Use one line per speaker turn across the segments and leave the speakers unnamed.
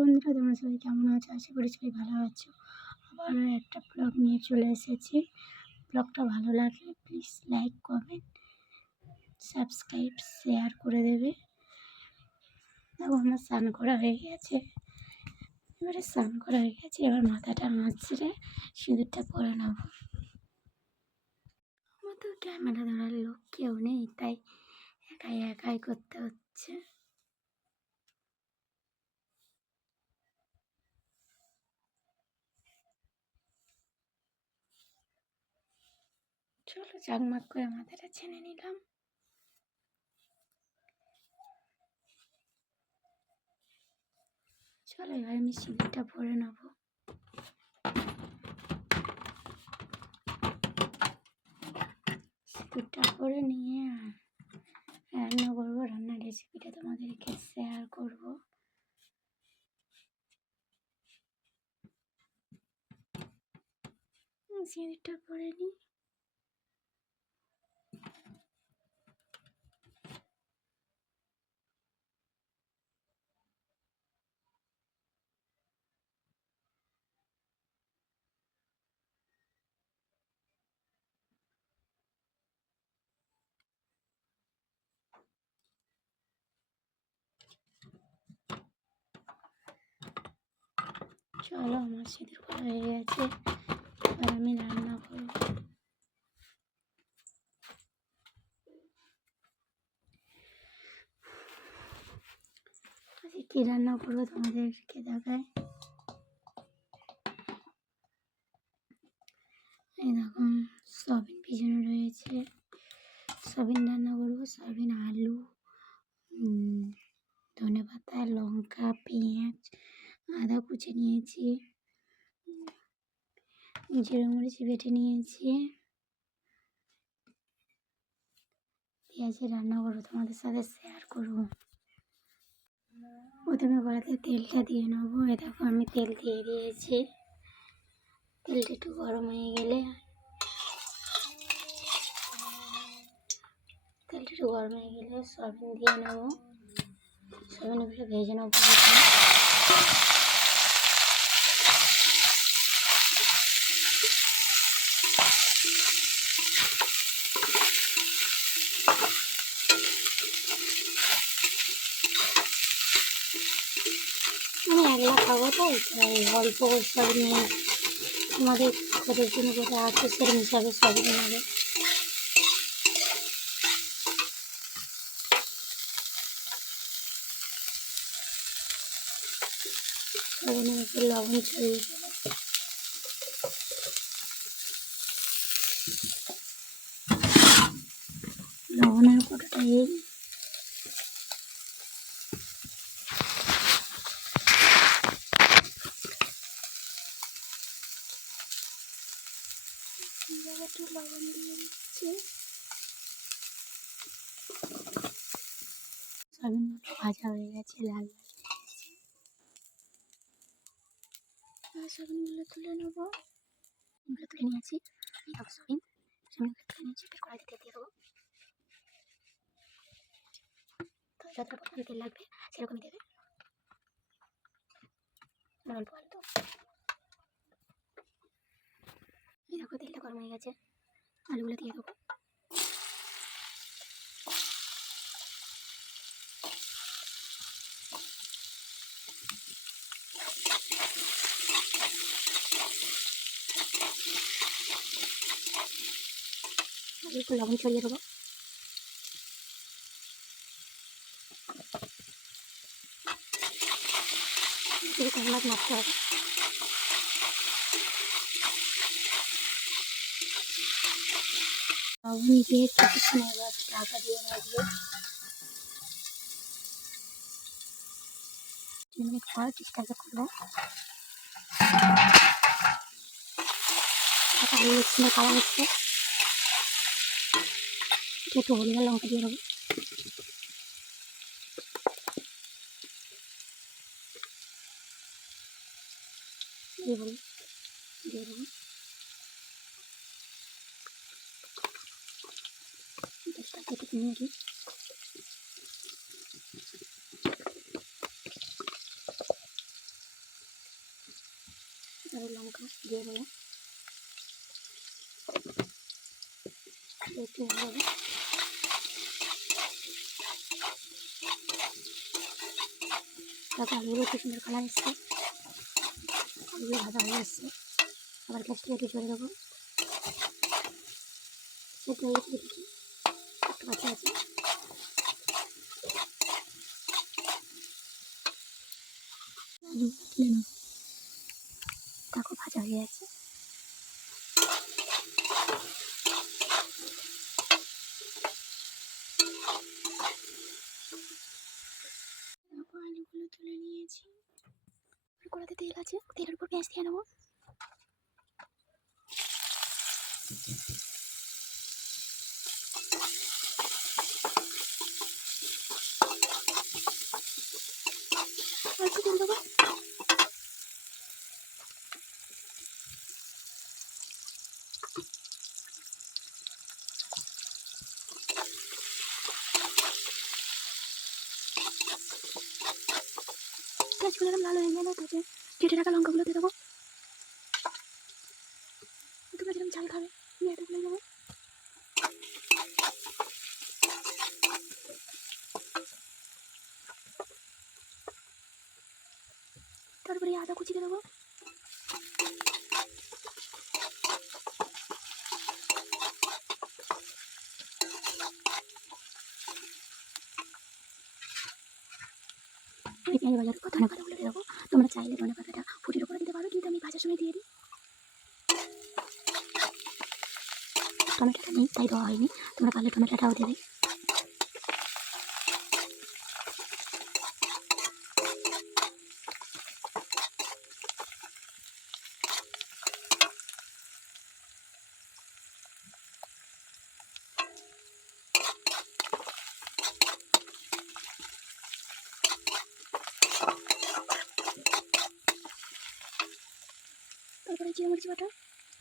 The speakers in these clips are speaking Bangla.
বন্ধুরা, তোমরা সবাই কেমন আছো? আশা করি সবাই ভালো আছো। আবারও একটা ব্লগ নিয়ে চলে এসেছি। ব্লগটা ভালো লাগলে please like comment subscribe share করে দেবে। দেখো, আমার স্নান করা হয়ে গেছে। এবারে স্নান করা হয়ে গেছে, এবার মাথাটা মাছড়ে সিঁদুরটা পরে নেব। আমার তো ক্যামেরা ধরার লোক কেউ নেই, তাই একাই একাই করতে হচ্ছে। চলো জাগমাগ করে মাথাটা ছেনে নিলাম। চলো এবার আমি সিঁদুরটা পরে নেব। সিঁদুরটা পরে নিয়ে রান্না করব, রান্নার রেসিপিটা তোমাদেরকে শেয়ার করব। সিঁদুরটা পরে নিই। চলো, আমার সিঁদুর করা হয়ে গেছে এবার আমি রান্না করব। আজকে কী রান্না করব তোমাদেরকে দেখায় এরকম দেখো পিছনে রয়েছে। সয়াবিন রান্না করব, সয়াবিন আলু ধনে পাতা লঙ্কা, পেঁয়াজ আদা কুচে নিয়েছি। জিরে মরিচ বেটে নিয়েছি। পেঁয়াজের রান্না করব তোমাদের সাথে শেয়ার করব। প্রথমে কড়াতে তেলটা দিয়ে নেব। এ দেখো আমি তেল দিয়ে দিয়েছি। তেলটা একটু গরম হয়ে গেলে তেলটা একটু গরম হয়ে গেলে সয়াবিন দিয়ে নেব। একটু ভেজে নেব আমি একলা খাব তাই তাই অল্প সব নিয়ে আমাদের ঘরের জন্য করে আছে সেরকম হিসাবে সব নেবে। লবণ ছড়িয়ে লবণের কোটাটা এই একটু লবণ দিয়ে দিচ্ছি। সয়াবিনগুলো ভাজা হয়ে গেছে লাল লাল এবার সয়াবিনগুলো তুলে নেব। এগুলো তুলে নিয়েছি। এই দেখো সয়াবিন সয়াবিনগুলো তুলে নিয়েছি এবার কড়াইতে তেল দিয়ে দেবো। তো যতটা পরিমাণ তেল লাগবে সেরকমই দেবে। অল্প অল্প এই দেখো, তেলটা গরম হয়ে গেছে। আলুগুলো দিয়ে দেবো। একটু লবণ ছড়িয়ে দেবো। কমলাত মারতে হবে। লবণ দিয়ে কিছুক্ষণ এবার ঢাকা দিয়ে রাখব। তিন মিনিট পর ডিসটার্ব করব আলু হচ্ছে একটু হলুদ লঙ্কা দিয়ে দেবো দিয়ে দিয়ে দশটা কেটে নিয়ে দিই আর লঙ্কা দিয়ে দেবো একটু ভালো তারপর আলুগুলো একটু সুন্দর কালার এসছে আলুগুলো ভাজা হয়ে এসছে আবার গ্যাসটা একটু জোরে দেবো সেটা আছে আলু তুলে নেব দেখো ভাজা হয়ে গেছে। আলুগুলো তুলে নিয়েছি। কড়াতে তেল আছে তেলের উপর পেঁয়াজ দিয়ে নেব। তেল দেবো পেঁয়াজগুলো লাল হয়ে গেলে তাতে কেটে রাখা লঙ্কাগুলো দিয়ে দেবো তোমরা যেরকম ঝাল খাবে আমি এটা করে দেবো তারপরে আদা কুচি দেবো। পেঁয়াজ বাজার ধনে পাতাগুলো দিয়ে দেবো তোমরা চাইলে ধনে পাতাটা ফুটির উপরে দিতে পারো, কিন্তু আমি ভাজার সময় দিয়ে দিই। টমেটোটা নেই, তাই দেওয়া হয়নি। তোমরা পারলে টমেটোটাও দেবে তারপরে জিরে মরিচ বাটা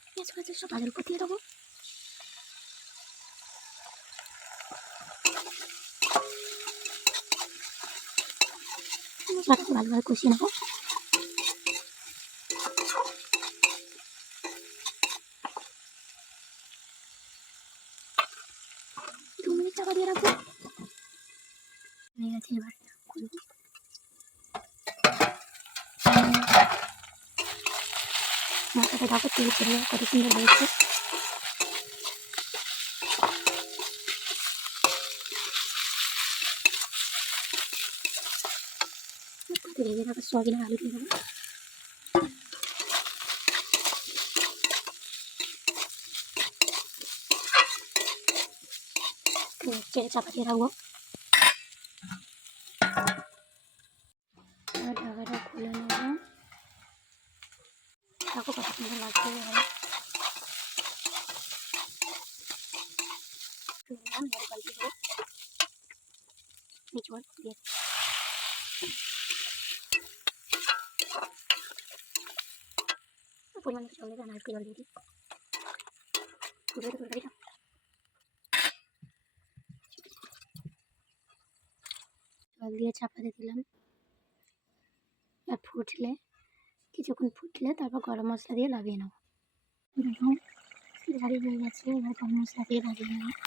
পেঁয়াজ কাঁচা সব ভাজার উপর দিয়ে দেবো। ভালো ভালোভাবে কষিয়ে নেব দু মিনিট চাপা দিয়ে রাখব হয়ে গেছে এবার খুলবো মশলাটা দেখো তেল ছেড়ে কত সুন্দর হয়েছে ভেজে রাখা সয়াবিনের আলু দিয়ে দেবো চেড়ে চাপা দিয়ে রাখব এবার ঢাকাটা খুলে নেব দেখো কত সুন্দর লাগছে এবারে দিলাম এবার পাল্টে দেবো নিচু বল দিয়ে পরিমাণ মতো জল দেবে আর একটু জল দিয়ে দিই পুরো তরকারিটা জল দিয়ে চাপাতে দিলাম আর ফুটলে কিছুক্ষণ ফুটলে তারপর গরম মশলা দিয়ে লাগিয়ে নেব দেখুন গাড়ি হয়ে গেছে এবার গরম মশলা দিয়ে লাগিয়ে নেব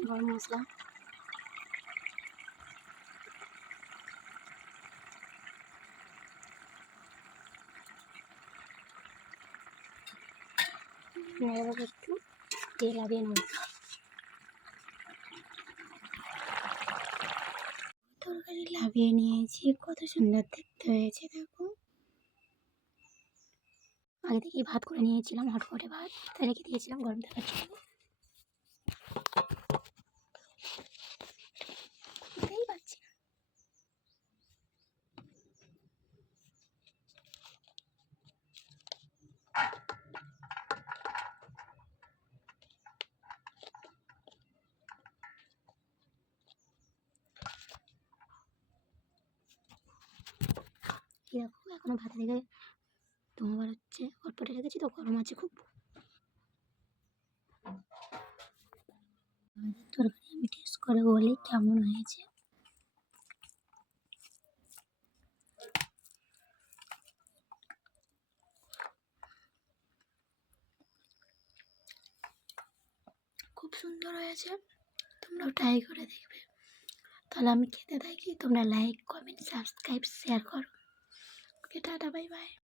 গরম মশলা এবার একটু দিয়ে লাগিয়ে নেব তরকারি লাগিয়ে নিয়েছি, কত সুন্দর দেখতে হয়েছে, দেখো। আগে থেকেই ভাত করে নিয়েছিলাম হট করে ভাত রেখে দিয়েছিলাম গরম থাকার জন্য। কী দেখো এখনও ভাতে দেখে তোমার হচ্ছে অল্পটা রেখেছি তো, গরম আছে খুব। তরকারি আমি টেস্ট করে বলি কেমন হয়েছে। খুব সুন্দর হয়েছে, তোমরাও ট্রাই করে দেখবে। তাহলে আমি খেতে থাকি, তোমরা লাইক কমেন্ট সাবস্ক্রাইব শেয়ার করো। Güle de bay bay.